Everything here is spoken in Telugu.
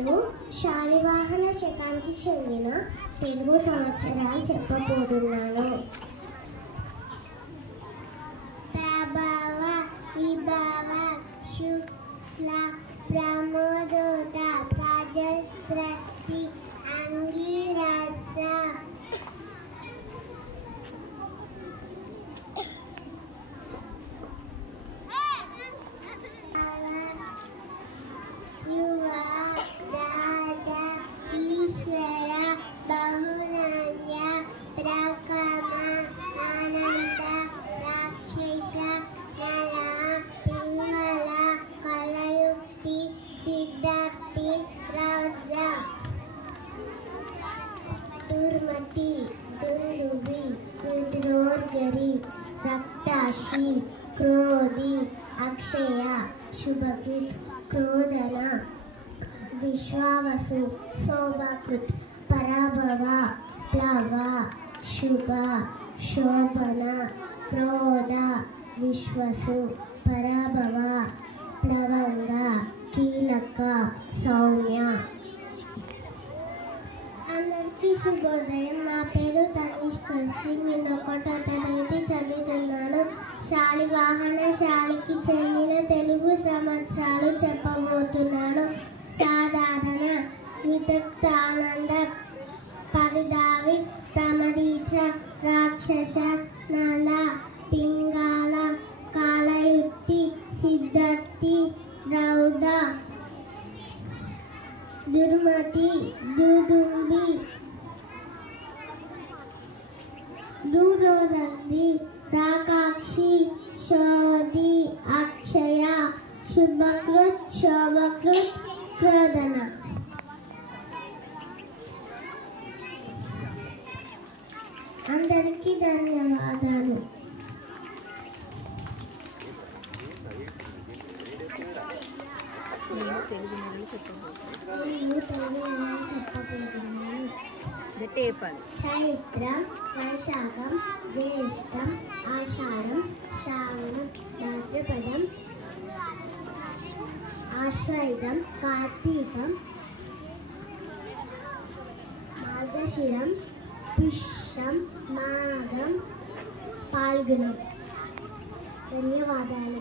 నేను శాలివాహన శకానికి చెందిన తెలుగు సంవత్సరాలు చెప్పబోతున్నాను. ప్రభవ విభవ శుక్ల ప్రమోదోత ప్రజస్రతి అంగిరస యువ రాజ ఈశ్వర బహునంద ప్రకమ ఆనంద రాక్షస నర పింగళ కలయుక్తి సిద్ధార్థి రౌద్ర దుర్మతి దుందుభి రుద్రోర్గరి రక్తాశి క్రోధి అక్షయ శుభకృత్ క్రోధన విశ్వావసు శోభకృత్ పరాభవ ప్లవ శుభ శోభన క్రోధ విశ్వసు పరాభవ ప్లవంగ కీలక సౌమ్య. అందరికీ శుభోదయం. నా పేరు తనిష్కర్షి. నేను 1వ తరగతి చదువుతున్నాను. శాలివాహన శాలికి చెందిన తెలుగు సంవత్సరాలు చెప్పబోతున్నాను. సాధారణ వితక్త ఆనంద పరిదావి ప్రమరీచ రాక్షస నల పింగాళ కాలయుక్తి సిద్ధార్థి రౌద దుర్మతి దుదుంబి దూరోరంది రాకాక్షి శోధి అక్షయ శుభకృత్ శోభకృత్ క్రోధన. అందరికీ ధన్యవాదాలు. చైత్రం వైశాఖం జ్యేష్టం ఆషాఢం శ్రావణం భాద్రపదం ఆశ్వయుజం కార్తీకం మార్గశిరం పుష్యం మాఘం పాల్గొనం. ధన్యవాదాలు.